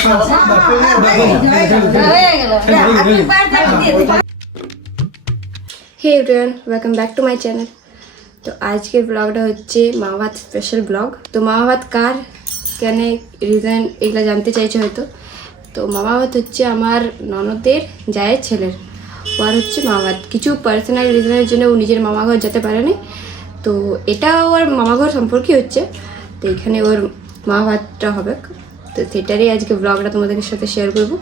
Hey everyone, welcome back to my channel. तो आज के ब्लॉगটা হচ্ছে মা ভাত স্পেশাল ব্লগ। তো মা ভাত কার কেন রিজন এগুলা জানতে চাইছো হয়তো। তো মামা ভাত হচ্ছে আমার ননদের জায়ের ছেলের, ওর হচ্ছে মা ভাত কিছু পার্সোনাল রিজনের জন্য ও নিজের মামা ঘর যেতে পারেনি। তো এটা ওর মামা ঘর সম্পর্কে হচ্ছে, তো এখানে ওর মা ভাতটা হবে। তো সেটারই আজকে ব্লগটা তোমাদের সাথে শেয়ার করব।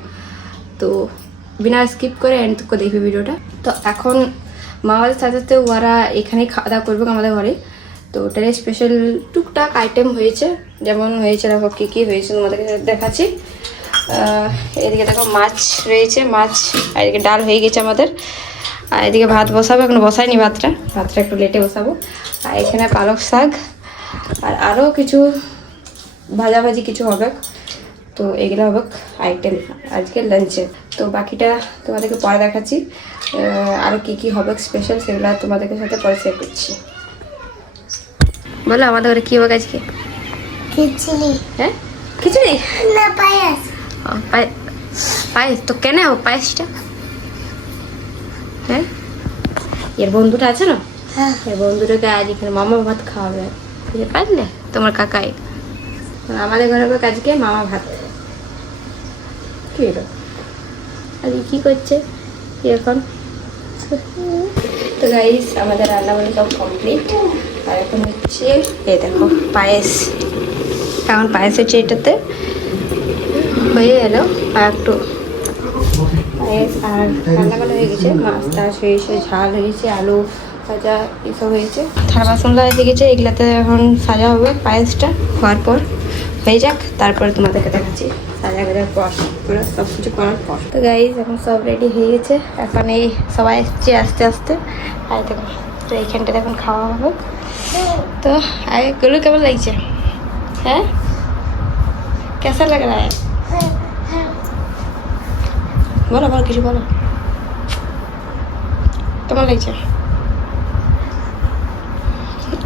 তো বিনা স্কিপ করে এন্ড তক দেখবে ভিডিওটা। তো এখন মামাদের সাথে সাথে ওরা এখানে খাওয়া দাওয়া করবে আমাদের ঘরে। তো ওটারে স্পেশাল টুকটাক আইটেম হয়েছে, যেমন হয়েছে দেখো কী কী হয়েছে তোমাদেরকে দেখাচ্ছি। এদিকে দেখো মাছ রয়েছে, মাছ, আর এদিকে ডাল হয়ে গেছে আমাদের, আর এদিকে ভাত বসাবো, এখন বসাইনি ভাতটা একটু লেটে বসাবো। আর এখানে পালক শাক আর আরও কিছু ভাজাভাজি কিছু হবে। তো এগুলো হবে আইটেম আজকে লাঞ্চে। তো বাকিটা তোমাদেরকে পরে দেখাচ্ছি, আরও কী কী হবে স্পেশাল সেগুলো তোমাদেরকে সাথে পরে শেয়ার করছি। বলো আমাদের ঘরে কী হবে আজকে? খিচুড়ি। হ্যাঁ খিচুড়ি না, পায়েস। পায়েস। তো কেন পায়েসটা? হ্যাঁ এর বন্ধুটা আছে না, এর বন্ধুটাকে আজ এখানে মামা ভাত খাওয়াবে, বুঝতে পারলে তোমার কাকাই। আমাদের ঘরে হবে আজকে মামা ভাত। কি হলো আজকে কী করছে এখন? তো গাইস আমাদের রান্নাবান্না সব কমপ্লিট, আর এখন হচ্ছে এই দেখো পায়েস। এখন পায়েস হচ্ছে এটাতে হয়ে এলো, আর একটু পায়েস আর রান্নাবান্না হয়ে গেছে, মাছ টাছ হয়েছে, ঝাল হয়েছে, আলু ভাজা এসব হয়েছে। থালা বাসনগুলো হয়ে গেছে, এগুলাতে এখন সাজা হবে পায়েসটা হওয়ার পর। হয়ে যাক, তারপরে তোমাদেরকে দেখাচ্ছি সাজা গাজার পর, পুরো সব কিছু করার পর। তো গাইজ এখন সব রেডি হয়ে গেছে, এখন এই সবাই এসছে আস্তে আস্তে। আর দেখো তো এইখানটাতে এখন খাওয়া হবে। তো এগুলো কেমন লাগছে? হ্যাঁ কেসা লাগ রা হ্যায়? বলো বলো কিছু বলো, কেমন লাগছে?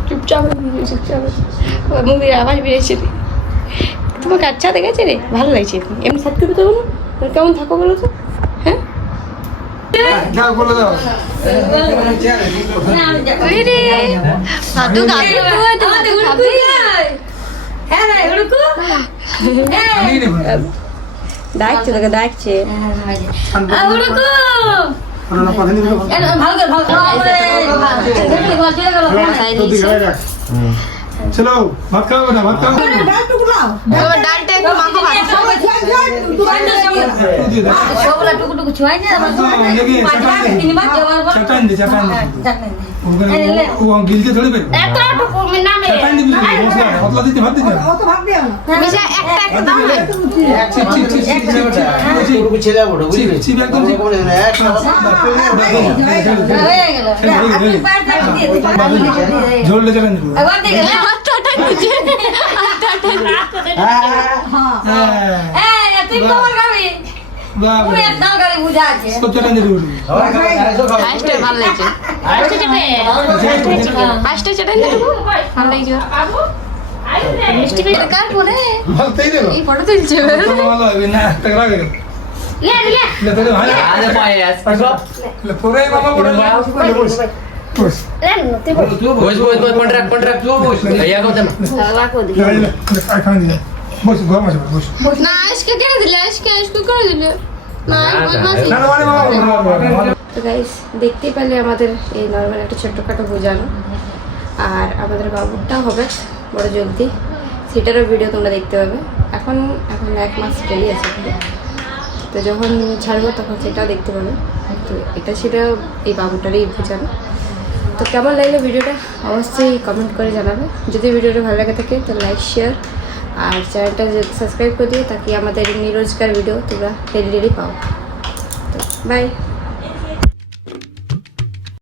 চুপচাপ মুভির আওয়াজ বেরিয়েছে। তোমাকে আচ্ছা দেখেছে রে, ভালো লাগছে। এমনি সাথে করবে তো না, কেমন থাকো বলো তো? হ্যাঁ ডাকছে তোকে, ডাকছে। চলো ভাত খাবো না, ভাত খাবো ডালটা একটু মাখো, চাটান দি ও গিলতে ধরে বের চাটান দি মশলা হতলা দিতে ভাত দিতে মিশা একটা একটা দাও না। ছেলে বড় বুঝলি চিপ একদম ঝোল লে চাটান দিব চাটান দিতে তুই কখন খাবি? তো গাইস দেখতেই পেলে আমাদের এই নর্মাল একটা ছোট্টখাটো বোঝানো, আর আমাদের বাবুরটাও হবে বড় জলদি, সেটারও ভিডিও তোমরা দেখতে পাবে। এখন 1 মাস চলেই আছে, তো যখন ছাড়বো তখন সেটাও দেখতে পাবে। তো এটা ছিল এই বাবুটারই বোঝানো। তো কেমন লাগলো ভিডিওটা অবশ্যই কমেন্ট করে জানাবে। যদি ভিডিওটা ভালো লাগে থাকে তো লাইক শেয়ার আর চ্যানেলটা সাবস্ক্রাইব করে দিও, তাকে আমাদের রোজকার ভিডিও তোমরা ডেলি পাও। তো বাই।